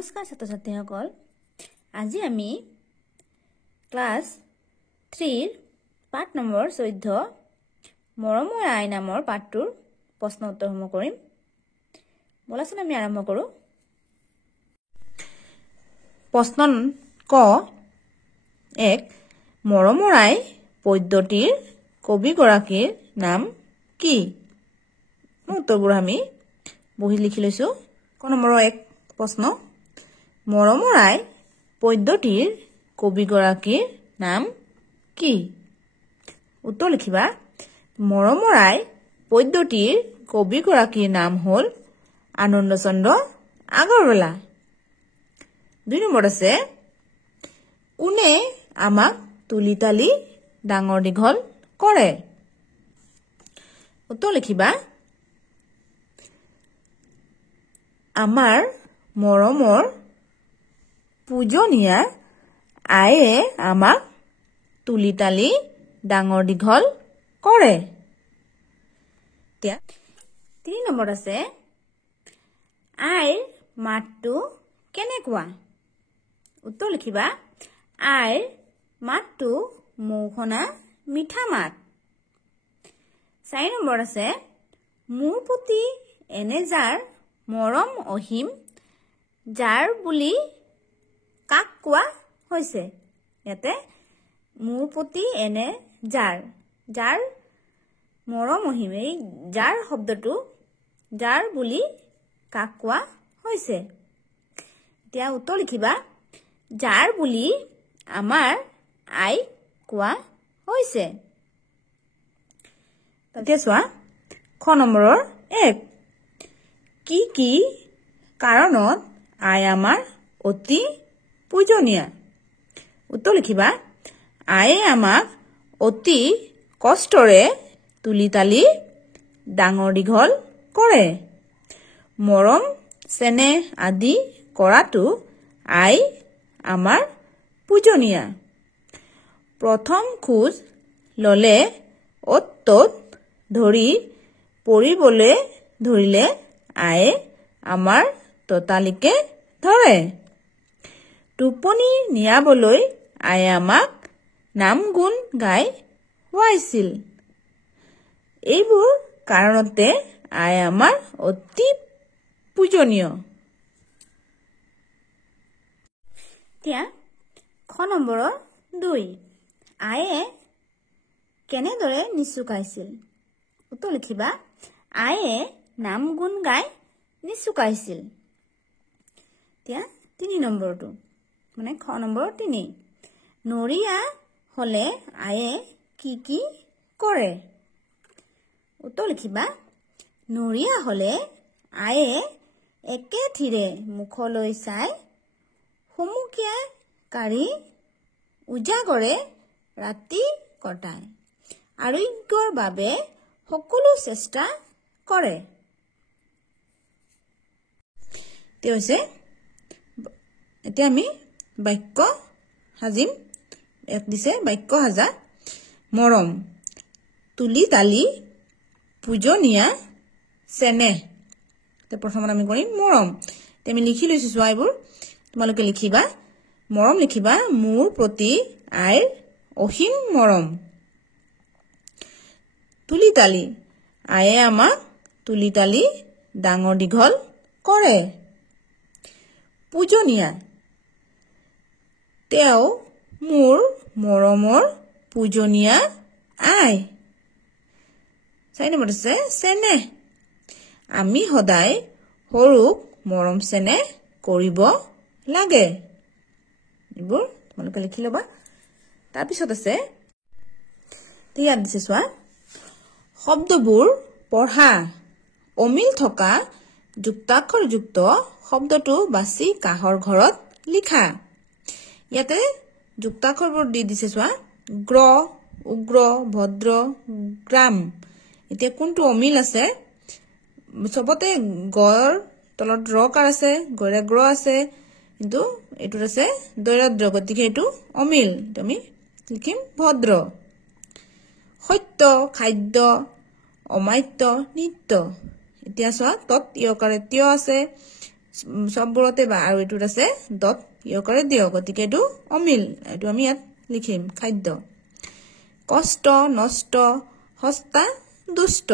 নমস্কাৰ ছাত্ৰ ছাত্ৰীসকল আজি আমি ক্লাছ 3 পাঠ নম্বৰ 14 মৰমৰ আই নামৰ পাঠটোৰ প্ৰশ্ন উত্তৰসমূহ কৰিম বলাচোন আমি আৰম্ভ কৰো প্ৰশ্ন ক 1 মৰমৰ আই পদ্ধতিৰ কবি গৰাকীৰ নাম কি উত্তৰবোৰ আমি বহি লিখি লৈছো ক নম্বৰ 1 প্ৰশ্ন মৰমৰ আই পদ্ধতিৰ কবি গৰাকীৰ নাম কি উত্তৰ লিখিবা মৰমৰ আই পদ্ধতিৰ কবি গৰাকীৰ নাম হ'ল আনন্দচন্দ্ৰ আগৰৱালা 2 নম্বৰ আছে কোনে আমাক তুলি তালি ডাঙৰ দীঘল কৰে উত্তৰ লিখিবা আমাৰ মৰমৰ পূজনীয়া আয়ে আমাক তুলি তালি ডাঙৰ দীঘল কৰে 3 নম্বৰ আছে আইৰ মাতটো কেনেকুৱা উত্তৰ লিখিবা আইৰ মাতটো মৌখনা মিঠা মাত 4 নম্বৰ আছে মোৰ প্ৰতি এনে যাৰ মৰম অহিম যাৰ বুলি কাক কোৱা হৈছে ইয়াতে মোৰ প্ৰতি এনে যাৰ যাৰ মৰম অহিম এই যাৰ শব্দটো যাৰ বুলি কাক কোৱা হৈছে এতিয়া উত্তৰ লিখিবা যাৰ বুলি আমাৰ আই কোৱা হৈছে তাতে চোৱা খ নম্বৰৰ 1 কি কাৰণত আই আমাৰ অতি পূজনীয়া উত্তৰ লিখিবা আয়ে আমাক অতি কষ্টৰে তুলি তালি ডাঙৰ দীঘল কৰে মৰম চেনেহ আদি কৰাটো আই আমাৰ পূজনীয়া প্ৰথম খোজ ললে অত তত ধৰি পৰিবলৈ ধৰিলে আয়ে আমাৰ ততালিকে ধৰে টোপনি নিয়াবলৈ আয়ে আমাক নাম গুণ গাই শুৱাইছিল এইবোৰ কাৰণতে আই আমাৰ অতি পূজনীয় এতিয়া খ নম্বৰৰ 2 আয়ে কেনেদৰে নিচুকাইছিল উত্তৰ লিখিবা আয়ে নাম গুণ গাই নিচুকাইছিল এতিয়া 3 নম্বৰটো মানে খ নম্বৰ 3 নৰিয়া হলে আয়ে কি কৰে উত্তৰ লিখিবা নৰিয়া হলে আয়ে একে থিৰে মুখলৈ চাই হুমুকিয়া কাঢ়ি উজাগৰে ৰাতি কটায় আৰোগ্যৰ বাবে সকলো চেষ্টা কৰে এতিয়া আমি বাক্য সাজিম এক দিছে বাক্য সাজা মৰম তুলি তালি পূজনীয়া চেনেহ প্ৰথমত আমি কৰিম মৰম আমি লিখি লৈছো চোৱা এইবোৰ তোমালোকে লিখিবা মৰম লিখিবা মোৰ প্ৰতি আইৰ অসীম মৰম তুলি তালি আয়ে আমাক তুলি তালি ডাঙৰ দীঘল কৰে পূজনীয়া তেওঁ মোৰ মৰমৰ পূজনীয়া আই 4 নম্বৰ আছে চেনেহ আমি সদায় সৰুক মৰম চেনেহ কৰিব লাগে এইবোৰ তোমালোকে লিখি ল'বা তাৰপিছত আছে ইয়াত দিছে চোৱা শব্দবোৰ পঢ়া অমিল থকা যুক্তাক্ষৰযুক্ত শব্দটো বাছি কাহৰ ঘৰত লিখা ইয়াতে যুক্তাক্ষৰবোৰ দি দিছে চোৱা গ্ৰ উগ্ৰ ভদ্ৰ গ্ৰাম এতিয়া কোনটো অমিল আছে সবতে গৰ তলত ৰকাৰ আছে গৰে গ্ৰ আছে কিন্তু এটোত আছে দৈৰাদ্ৰ গতিকে এটো অমিল তুমি লিখিম ভদ্ৰ সত্য খাদ্য অমাত্য নিত্য এতিয়া চোৱা তত ইয়কাৰে ত্য আছে সববোৰতে বা আৰু এটুত আছে ডট ইয়কৰে দিয় গতিকে এটো অমিল এটো আমি ইয়াত লিখিম খাদ্য কষ্ট নষ্ট হস্তা দুষ্ট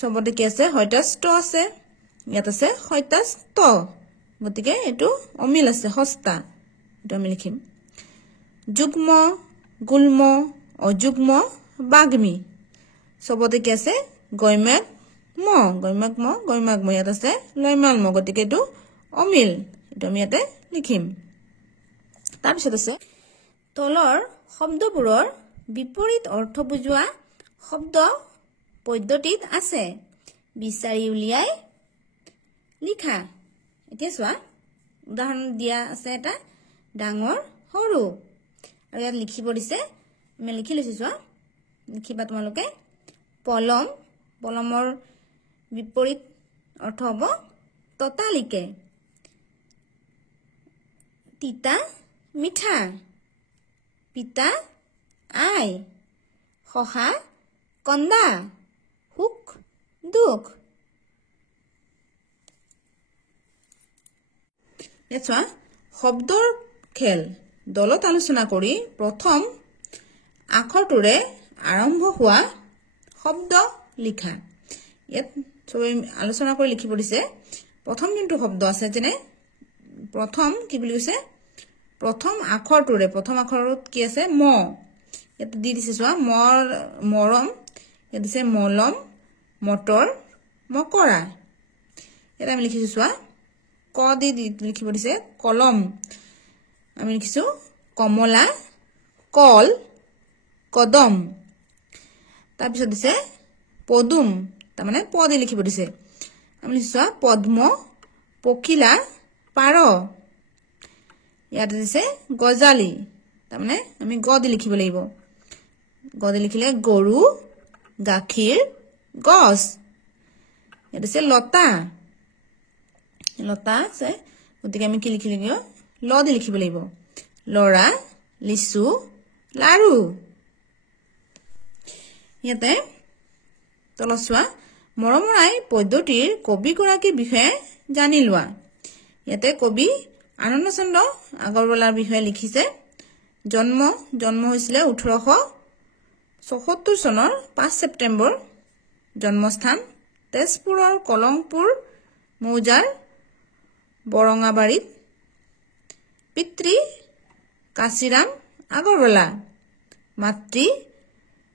সবতে কি আছে হয়তাস্ত আছে ইয়াত আছে হয়তাস্ত গতিকে এটো অমিল আছে হস্তা এটো আমি লিখিম যুগ্ম গুল্ম অযুগ্ম বাগ্মী সবতে কি আছে গয়মাক ম ইয়াত আছে লয়মাল ম গতিকে এটো অমিল এটো আমি ইয়াতে লিখিম তাৰ পিছত আছে তলৰ শব্দবোৰৰ বিপৰীত অৰ্থ বুজোৱা শব্দ পদ্ধতিত আছে বিচাৰি উলিয়াই লিখা এতিয়া চোৱা উদাহৰণ দিয়া আছে এটা ডাঙৰ সৰু আৰু ইয়াত লিখিব দিছে আমি লিখি লৈছো চোৱা লিখিবা তোমালোকে পলম পলমৰ বিপৰীত অৰ্থ হ'ব ততালিকে তিতা মিঠা পিতা আই খহা কন্দা সুখ দুখ এছৱা শব্দৰ খেল দলত আলোচনা কৰি প্ৰথম আখৰটোৰে আৰম্ভ হোৱা শব্দ লিখা ইয়াত সবাই আলোচনা কৰি লিখিব দিছে প্ৰথম যোনটো শব্দ আছে যেনে প্ৰথম কি বুলি কৈছে প্ৰথম আখৰটোৰে প্ৰথম আখৰত কি আছে ম ইয়াত দি দিছে চোৱা মৰম ইয়াত দিছে মলম মটৰ মকৰা এটা আমি লিখিছো চোৱা ক দি লিখিব দিছে কলম আমি লিখিছো কমলা কল কদম তাৰ পিছত দিছে পদুম তাৰ মানে প দি লিখিব দিছে আমি লিখিছো পদ্ম পখিলা পাৰ ইয়াত দিছে গজালি তাৰ মানে আমি গ দি লিখিব লাগিব গ দি লিখিলে গৰু গাখীৰ গছ ইয়াত দিছে লতা লতা আছে গতিকে আমি কি লিখিব লাগিব ল দি লিখিব লাগিব লৰা লিচু লাৰু ইয়াতে তলছোৱা মৰমৰাই পদ্ধতিৰ কবিগৰাকীৰ বিষয়ে জানি লোৱা ইয়াতে কবি আনন্দ চন্দ্ৰ আগৰৱালাৰ বিষয়ে লিখিছে জন্ম হৈছিলে 1874 চনৰ 5 ছেপ্টেম্বৰ জন্মস্থান তেজপুৰৰ কলংপুৰ মৌজাৰ বৰঙাবাৰীত পিতৃ কাশীৰাম আগৰৱালা মাতৃ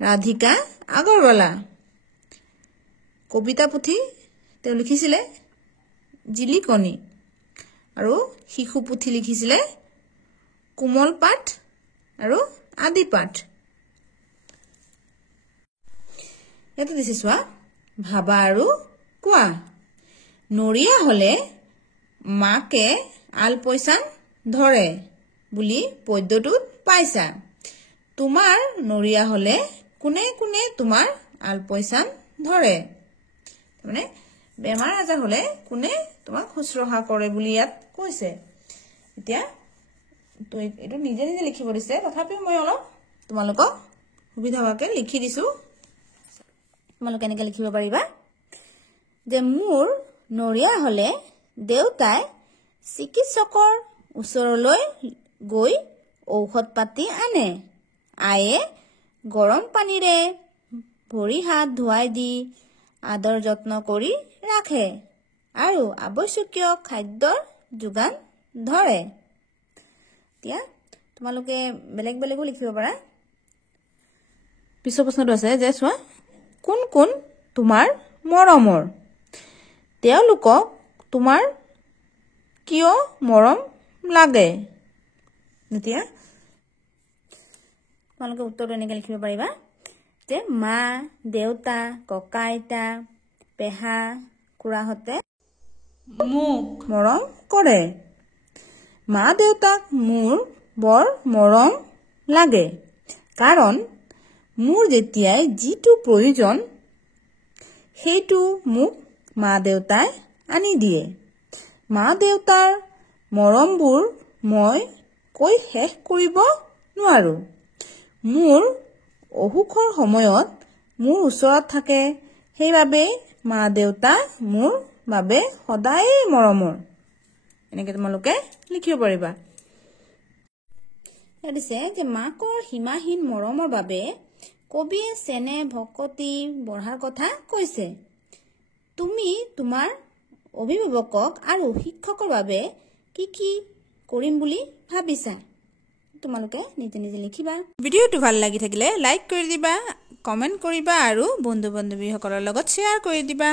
ৰাধিকা আগৰৱালা কবিতা পুথি তেওঁ লিখিছিলে জিলিকনি আৰু শিশু পুথি লিখিছিলে কোমল পাঠ আৰু আদি পাঠ এটা দিছে চোৱা ভাবা আৰু কোৱা নৰিয়া হলে মাকে আলপৈচান ধৰে বুলি পদ্যটোত পাইছা তোমাৰ নৰিয়া হলে কোনে কোনে তোমাৰ আলপৈচান ধৰে মানে বেমাৰ আজাৰ হলে কোনে তোমাক শুশ্ৰূষা কৰে বুলি ইয়াত কৈছে এতিয়া তো এটো নিজে নিজে লিখিব দিছে তথাপি মই অলপ তোমালোকক সুবিধা হোৱাকে লিখি দিছো তোমালোকে এনেকৈ লিখিব পাৰিবা যে মোৰ নৰিয়া হলে দেউতাই চিকিৎসকৰ ওচৰলৈ গৈ ঔষধ পাতি আনে আয়ে গৰম পানীৰে ভৰি হাত ধুৱাই দি আদৰ যত্ন কৰি ৰাখে আৰু আৱশ্যকীয় খাদ্যৰ যোগান ধৰে এতিয়া তোমালোকে বেলেগ বেলেগো লিখিব পাৰা পিছৰ প্ৰশ্নটো আছে যে চোৱা কোন কোন তোমাৰ মৰমৰ তেওঁলোকক তোমাৰ কিয় মৰম লাগে এতিয়া তোমালোকে উত্তৰটো এনেকৈ লিখিব পাৰিবা যে মা দেউতা ককা আইতা পেহা খুৰাহঁতে মোক মৰম কৰে মা দেউতাক মোৰ বৰ মৰম লাগে কাৰণ মোৰ যেতিয়াই যিটো প্ৰয়োজন সেইটো মোক মা দেউতাই আনি দিয়ে মা দেউতাৰ মৰমবোৰ মই কৈ শেষ কৰিব নোৱাৰো মোৰ অসুখৰ সময়ত মোৰ ওচৰত থাকে সেইবাবে মা দেউতা মোৰ বাবে সদায় মৰমৰ এনেকৈ তোমালোকে লিখিব পাৰিবা ইয়াত দিছে যে মাকৰ সীমাহীন মৰমৰ বাবে কবিয়ে চেনেহ ভকতি বঢ়াৰ কথা কৈছে তুমি তোমাৰ অভিভাৱকক আৰু শিক্ষকৰ বাবে কি কৰিম বুলি ভাবিছা তোমালোকে নিজে নিজে লিখিবা ভিডিঅ'টো ভাল লাগি থাকিলে লাইক কৰি দিবা কমেন্ট কৰিবা আৰু বন্ধু বান্ধৱীসকলৰ লগত শ্বেয়াৰ কৰি দিবা